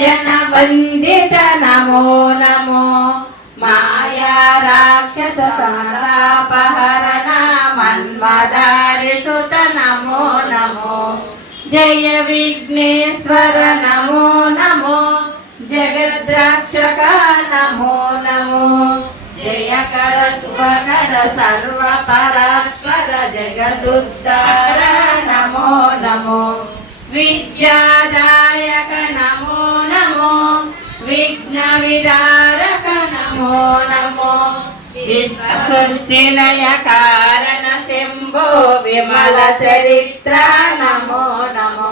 జన వందిత నమో నమో. మాయా రాక్షస సంతాపహరణ మన్మదారి సుత నమో నమో. జయ విఘ్నేశ్వర నమో నమో. జగద్రాక్షక నమో నమో. జయకర శుభకర సర్వ పరాత్పర జగదుద్ధార విదారక నమో నమో విశ్వ కారణ శంభో విమల చరిత్ర నమో నమో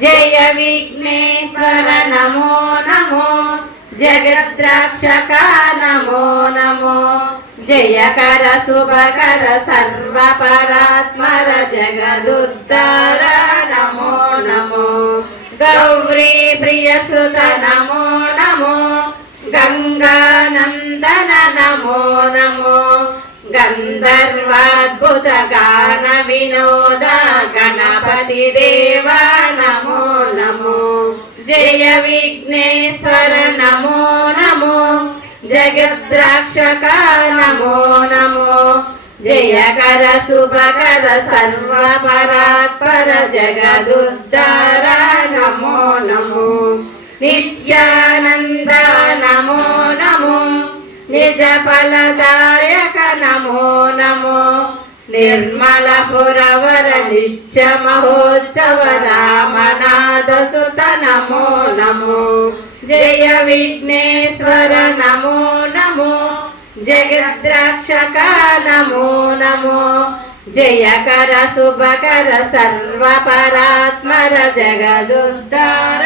జయ విఘ్నేశ్వర నమో నమో జగద్రాక్షక నమో నమో జయకర శుభకర సర్వపరాత్మర పరాత్మర నమో నమో గౌరీ ప్రియసుత నమో అద్భుత గాన వినోద గణపతి దేవా నమో. నమో జయ విఘ్నేశ్వర నమో. నమో జగద్రాక్షక నమో. నమో జయకర శుభకర సర్వ పరాత్పర జగదుద్ధార నమో. నమో నిత్యానంద నమో. నమో నిజ ఫలదాయక నమో నమో. నిర్మల పురవర మహోత్సవ రామనాథ సుత నమో నమో జయ విఘ్నేశ్వర నమో నమో జగద్రక్షక నమో నమో జయకర శుభకర సర్వపరాత్మర పరాత్మర